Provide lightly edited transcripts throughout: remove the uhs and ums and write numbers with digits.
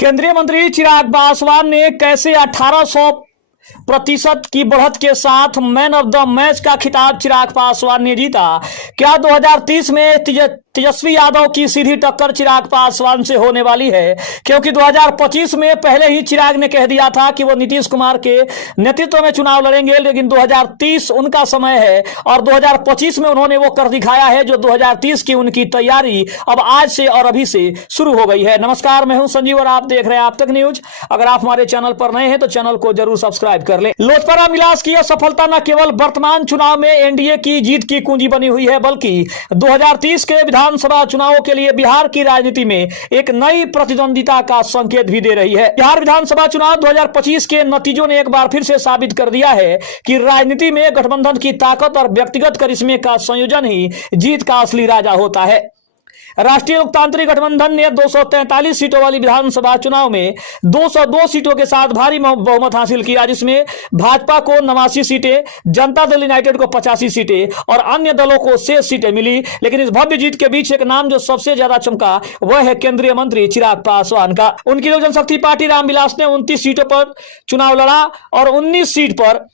केंद्रीय मंत्री चिराग पासवान ने कैसे 1800% की बढ़त के साथ मैन ऑफ द मैच का खिताब चिराग पासवान ने जीता। क्या 2030 में तेजस्वी यादव की सीधी टक्कर चिराग पासवान से होने वाली है? क्योंकि 2025 में पहले ही चिराग ने कह दिया था कि वो नीतीश कुमार के नेतृत्व में चुनाव लड़ेंगे, लेकिन 2030 उनका समय है और 2025 में उन्होंने वो कर दिखाया है जो 2030 की उनकी तैयारी अब आज से और अभी से शुरू हो गई है। नमस्कार, मैं हूं संजीव और आप देख रहे हैं आप तक न्यूज। अगर आप हमारे चैनल पर नए हैं तो चैनल को जरूर सब्सक्राइब कर लें। लोजपा रामविलास की यह सफलता न केवल वर्तमान चुनाव में एनडीए की जीत की कुंजी बनी हुई है, बल्कि 2030 के विधानसभा चुनावों के लिए बिहार की राजनीति में एक नई प्रतिद्वंदिता का संकेत भी दे रही है। बिहार विधानसभा चुनाव 2025 के नतीजों ने एक बार फिर से साबित कर दिया है कि राजनीति में गठबंधन की ताकत और व्यक्तिगत करिश्मे का संयोजन ही जीत का असली राजा होता है। राष्ट्रीय लोकतांत्रिक गठबंधन ने 243 सीटों वाली विधानसभा चुनाव में 202 सीटों के साथ भारी बहुमत हासिल किया, जिसमें भाजपा को 89 सीटें, जनता दल यूनाइटेड को 85 सीटें और अन्य दलों को 6 सीटें मिली। लेकिन इस भव्य जीत के बीच एक नाम जो सबसे ज्यादा चमका वह है केंद्रीय मंत्री चिराग पासवान का। उनकी लोक जनशक्ति पार्टी रामविलास ने 29 सीटों पर चुनाव लड़ा और 19 सीट पर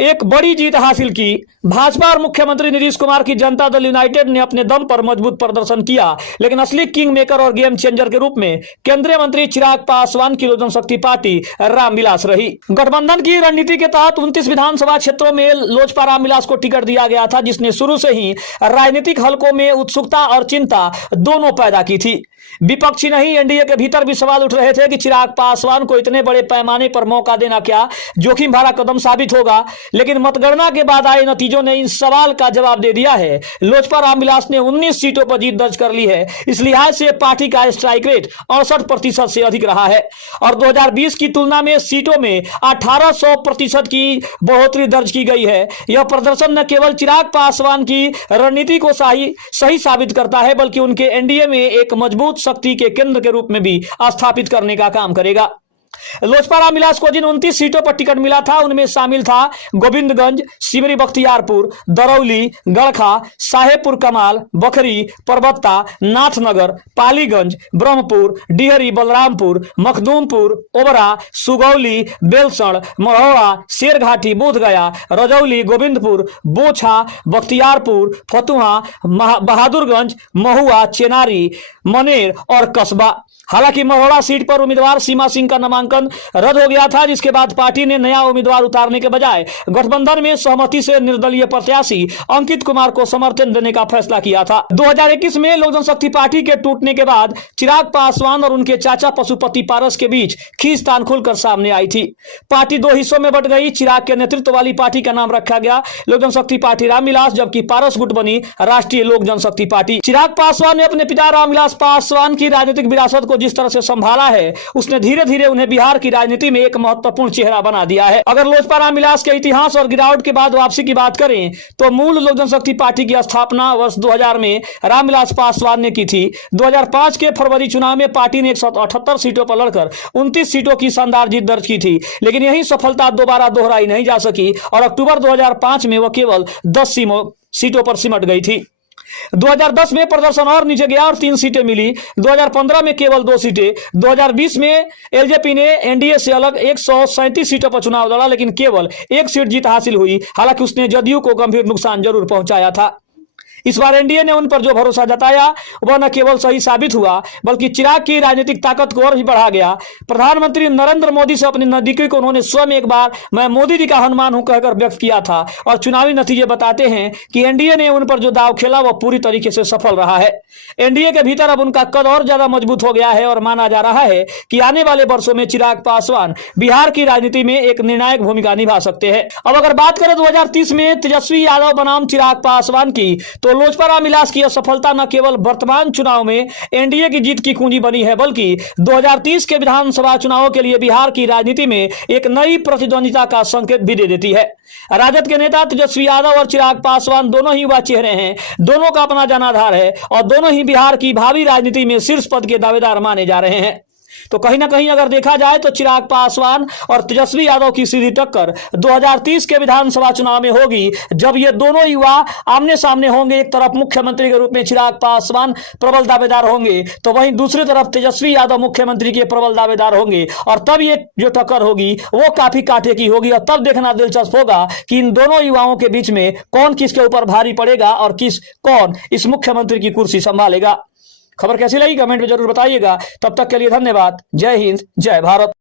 एक बड़ी जीत हासिल की। भाजपा और मुख्यमंत्री नीतीश कुमार की जनता दल यूनाइटेड ने अपने दम पर मजबूत प्रदर्शन किया, लेकिन असली किंग मेकर और गेम चेंजर के रूप में केंद्रीय मंत्री चिराग पासवान की लोक जनशक्ति पार्टी रामविलास रही। गठबंधन की रणनीति के तहत 29 विधानसभा क्षेत्रों में लोजपा रामविलास को टिकट दिया गया था, जिसने शुरू से ही राजनीतिक हलकों में उत्सुकता और चिंता दोनों पैदा की थी। विपक्षी नहीं, एनडीए के भीतर भी सवाल उठ रहे थे कि चिराग पासवान को इतने बड़े पैमाने पर मौका देना क्या जोखिम भरा कदम साबित होगा, लेकिन मतगणना के बाद आए नतीजों ने इस सवाल का जवाब दे दिया है। लोजपा रामविलास ने 19 सीटों पर जीत दर्ज कर ली है। इस लिहाज से पार्टी का स्ट्राइक रेट 68% से अधिक रहा है और 2020 की तुलना में सीटों में 1800% की बढ़ोतरी दर्ज की गई है। यह प्रदर्शन न केवल चिराग पासवान की रणनीति को सही साबित करता है, बल्कि उनके एनडीए में एक मजबूत शक्ति के केंद्र के रूप में भी स्थापित करने का काम करेगा। लोजपा रामविलास को जिन 29 सीटों पर टिकट मिला था उनमें शामिल था गोविंदगंज, सिमरी बख्तियारपुर, दरौली, गड़खा, साहेबपुर कमाल, बखरी, परबत्ता, नाथनगर, पालीगंज, ब्रह्मपुर, डिहरी, बलरामपुर, मखदूमपुर, ओबरा, सुगौली, बेलसड़, मढ़ौरा, शेरघाटी, बोधगया, रजौली, गोविंदपुर, बोछा, बख्तियारपुर, फतुहा, बहादुरगंज, महुआ, चेनारी, मनेर और कस्बा। हालांकि मढ़ौरा सीट पर उम्मीदवार सीमा सिंह का नामांकन रद्द हो गया था, जिसके बाद पार्टी ने नया उम्मीदवार उतारने के बजाय गठबंधन में सहमति से निर्दलीय प्रत्याशी अंकित कुमार को समर्थन देने का फैसला किया था। 2021 में लोक जनशक्ति पार्टी के टूटने के बाद चिराग पासवान और उनके चाचा पशुपति पारस के बीच खींचतान खुलकर सामने आई थी। पार्टी दो हिस्सों में बंट गई। चिराग के नेतृत्व वाली पार्टी का नाम रखा गया लोक जनशक्ति पार्टी रामविलास, जबकि पारस गुट बनी राष्ट्रीय लोक जनशक्ति पार्टी। चिराग पासवान ने अपने पिता रामविलास पासवान की राजनीतिक विरासत को जिस तरह से संभाला है, उसने धीरे धीरे उन्हें बिहार की राजनीति में एक महत्वपूर्ण चेहरा बना दिया है। अगर लोजपा रामविलास के इतिहास और गिरावट के बाद वापसी की बात करें तो मूल लोक जनशक्ति पार्टी की स्थापना वर्ष 2000 में रामविलास पासवान ने की थी। 2005 के फरवरी चुनाव में पार्टी ने 178 सीटों पर लड़कर 29 सीटों की शानदार जीत दर्ज की थी, लेकिन यही सफलता दोबारा दोहराई नहीं जा सकी और अक्टूबर 2005 में वह केवल 10 सीटों पर सिमट गई थी। 2010 में प्रदर्शन और नीचे गया और 3 सीटें मिली। 2015 में केवल 2 सीटें। 2020 में एलजेपी ने एनडीए से अलग 137 सीटों पर चुनाव लड़ा, लेकिन केवल 1 सीट जीत हासिल हुई। हालांकि उसने जदयू को गंभीर नुकसान जरूर पहुंचाया था। इस बार एनडीए ने उन पर जो भरोसा जताया वह न केवल सही साबित हुआ, बल्कि चिराग की राजनीतिक ताकत को और भी बढ़ा गया। प्रधानमंत्री नरेंद्र मोदी से अपनी नजदीकी को उन्होंने स्वयं एक बार मैं मोदी जी का हनुमान हूं कहकर व्यक्त किया था और चुनावी नतीजे बताते हैं कि एनडीए ने उन पर जो दाव खेला वह पूरी तरीके से सफल रहा है। एनडीए के भीतर अब उनका कद और ज्यादा मजबूत हो गया है और माना जा रहा है कि आने वाले वर्षों में चिराग पासवान बिहार की राजनीति में एक निर्णायक भूमिका निभा सकते हैं। अब अगर बात करें 2030 में तेजस्वी यादव बनाम चिराग पासवान की, तो लोजपा रामविलास की सफलता न केवल वर्तमान चुनाव में एनडीए की जीत की कुंजी बनी है, बल्कि 2030 के विधानसभा चुनावों के लिए बिहार की राजनीति में एक नई प्रतिद्वंदिता का संकेत भी दे देती है। राजद के नेता तेजस्वी यादव और चिराग पासवान दोनों ही युवा चेहरे हैं, दोनों का अपना जनाधार है और दोनों ही बिहार की भावी राजनीति में शीर्ष पद के दावेदार माने जा रहे हैं। तो कहीं ना कहीं अगर देखा जाए तो चिराग पासवान और तेजस्वी यादव की सीधी टक्कर 2030 के विधानसभा चुनाव में होगी, जब ये दोनों युवा आमने सामने होंगे। एक तरफ मुख्यमंत्री के रूप में चिराग पासवान प्रबल दावेदार होंगे, तो वहीं दूसरी तरफ तेजस्वी यादव मुख्यमंत्री के प्रबल दावेदार होंगे, और तब ये जो टक्कर होगी वो काफी कांटे की होगी। और तब देखना दिलचस्प होगा कि इन दोनों युवाओं के बीच में कौन किसके ऊपर भारी पड़ेगा और कौन इस मुख्यमंत्री की कुर्सी संभालेगा। खबर कैसी लगी कमेंट में जरूर बताइएगा। तब तक के लिए धन्यवाद। जय हिंद, जय भारत।